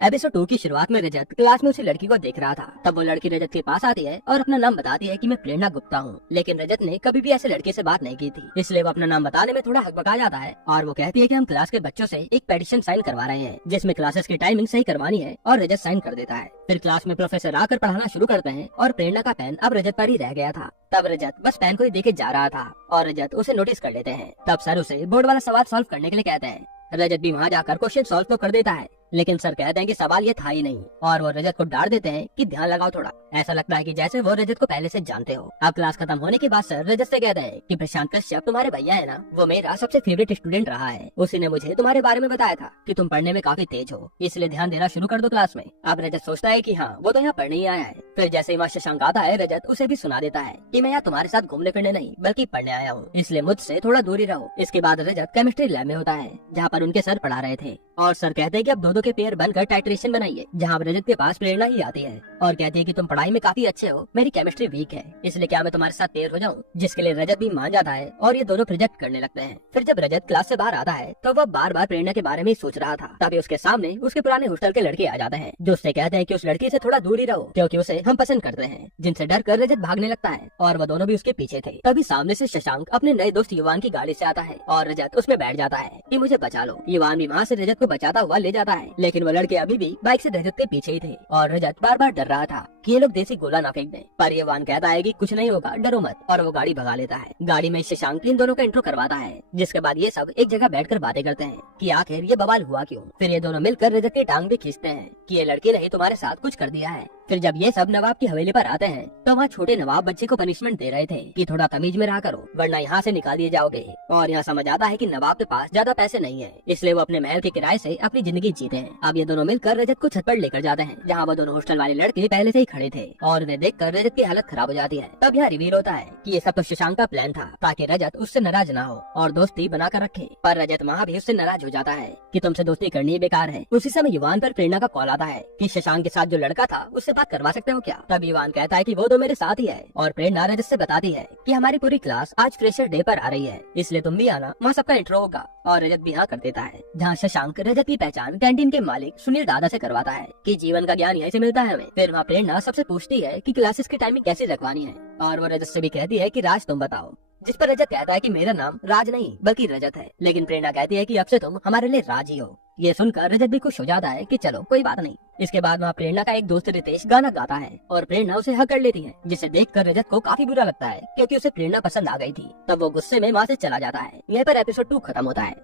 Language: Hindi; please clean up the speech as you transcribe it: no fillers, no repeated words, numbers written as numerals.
एपिसोड 2 की शुरुआत में रजत क्लास में उसी लड़की को देख रहा था। तब वो लड़की रजत के पास आती है और अपना नाम बताती है कि मैं प्रेरणा गुप्ता हूँ। लेकिन रजत ने कभी भी ऐसे लड़के से बात नहीं की थी, इसलिए वो अपना नाम बताने में थोड़ा हकबका जाता है और वो कहती है कि हम क्लास के बच्चों से एक पेटिशन साइन करवा रहे हैं जिसमें क्लासेस की टाइमिंग सही करवानी है, और रजत साइन कर देता है। फिर क्लास में प्रोफेसर आकर पढ़ाना शुरू करते हैं और प्रेरणा का पेन अब रजत पर ही रह गया था। तब रजत बस पेन को ही देखे जा रहा था और रजत उसे नोटिस कर लेते हैं। तब सर उसे बोर्ड वाला सवाल सॉल्व करने के लिए कहते हैं। रजत भी वहाँ जाकर क्वेश्चन सॉल्व तो कर देता है, लेकिन सर कहते हैं कि सवाल ये था ही नहीं, और वो रजत को डांट देते हैं कि ध्यान लगाओ थोड़ा। ऐसा लगता है कि जैसे वो रजत को पहले से जानते हो। अब क्लास खत्म होने के बाद सर रजत से कहते हैं कि प्रशांत कश्यप तुम्हारे भैया है ना, वो मेरा सबसे फेवरेट स्टूडेंट रहा है। उसी ने मुझे तुम्हारे बारे में बताया था कि तुम पढ़ने में काफी तेज हो, इसलिए ध्यान देना शुरू कर दो क्लास में। अब रजत सोचता है कि हाँ, वो तो यहाँ पढ़ने ही आया है। फिर जैसे ही वहाँ शशांक आता है, रजत उसे भी सुना देता है कि मैं यहाँ तुम्हारे साथ घूमने फिरने नहीं बल्कि पढ़ने आया हूँ, इसलिए मुझसे थोड़ा दूरी रहो। इसके बाद रजत केमिस्ट्री लैब में होता है जहाँ पर उनके सर पढ़ा रहे थे, और सर कहते हैं कि अब दो के पेयर बनकर टाइट्रेशन बनाइए, जहाँ रजत के पास प्रेरणा ही आती है और कहती है कि तुम पढ़ाई में काफी अच्छे हो, मेरी केमिस्ट्री वीक है, इसलिए क्या मैं तुम्हारे साथ पेयर हो जाऊँ, जिसके लिए रजत भी मान जाता है और ये दोनों प्रोजेक्ट करने लगते हैं। फिर जब रजत क्लास से बाहर आता है तो वह बार बार प्रेरणा के बारे में ही सोच रहा था। तभी उसके सामने उसके पुराने हॉस्टल के लड़के आ जाते हैं जो उससे कहते हैं कि उस लड़की से थोड़ा दूर ही रहो क्योंकि उसे हम पसंद करते हैं, जिनसे डर कर रजत भागने लगता है और वह दोनों भी उसके पीछे थे। तभी सामने से शशांक अपने नए दोस्त युवान की गाड़ी से आता है और रजत उसमें बैठ जाता है कि मुझे बचा लो। युवान भी वहाँ से रजत को बचाता हुआ ले जाता है, लेकिन वो लड़के अभी भी बाइक से रजत के पीछे ही थे और रजत बार बार डर रहा था कि ये लोग देसी गोला ना फेंक दें। पर युवान कहता है कि कुछ नहीं होगा, डरो मत, और वो गाड़ी भगा लेता है। गाड़ी में शशांक इन दोनों का इंट्रो करवाता है, जिसके बाद ये सब एक जगह बैठकर बातें करते हैं कि आखिर ये बवाल हुआ क्यों। फिर ये दोनों मिलकर रजत की टांग भी खींचते हैं कि ये लड़के ने तुम्हारे साथ कुछ कर दिया है। फिर जब ये सब नवाब की हवेली पर आते हैं तो वहाँ छोटे नवाब बच्चे को पनिशमेंट दे रहे थे कि थोड़ा तमीज में रहा करो वरना यहाँ से निकाल दिए जाओगे। और यहाँ समझ आता है कि नवाब के पास ज्यादा पैसे नहीं है, इसलिए वो अपने महल के किराए से अपनी जिंदगी जीते हैं। अब ये दोनों मिलकर रजत को छत पर लेकर जाते हैं जहाँ वो दोनों हॉस्टल वाले लड़के पहले से ही खड़े थे और उन्हें देखकर रजत की हालत खराब हो जाती है। तब यहाँ रिवील होता है कि ये सब तो शशांक का प्लान था ताकि रजत उससे नाराज ना हो और दोस्ती बनाकर रखे। पर रजत वहाँ भी उससे नाराज हो जाता है कि तुमसे दोस्ती करनी बेकार है। उसी समय युवान पर प्रेरणा का कॉल आता है कि शशांक के साथ जो लड़का था उससे बात करवा सकते हो क्या। तब युवान कहता है कि वो तो मेरे साथ ही है, और प्रेरणा रजत से बताती है कि हमारी पूरी क्लास आज फ्रेशर डे पर आ रही है, इसलिए तुम भी आना, वहाँ सबका इंट्रो होगा। और रजत भी हाँ कर देता है, जहाँ शशांक रजत की पहचान कैंटीन के मालिक सुनील दादा से करवाता है कि जीवन का ज्ञान यहीं से मिलता है हमें। फिर वहाँ प्रेरणा सबसे पूछती है कि क्लासेस की टाइमिंग कैसे रखवानी है, और वो रजत से भी कहती है कि राज तुम बताओ, जिस पर रजत कहता है कि मेरा नाम राज नहीं बल्कि रजत है। लेकिन प्रेरणा कहती है कि अब से तुम हमारे लिए राज ही हो। ये सुनकर रजत भी खुश हो जाता है कि चलो कोई बात नहीं। इसके बाद वहाँ प्रेरणा का एक दोस्त रितेश गाना गाता है और प्रेरणा उसे हक कर लेती है, जिसे देखकर रजत को काफी बुरा लगता है क्योंकि उसे प्रेरणा पसंद आ गई थी। तब वो गुस्से में वहाँ से चला जाता है। यहीं पर एपिसोड 2 खत्म होता है।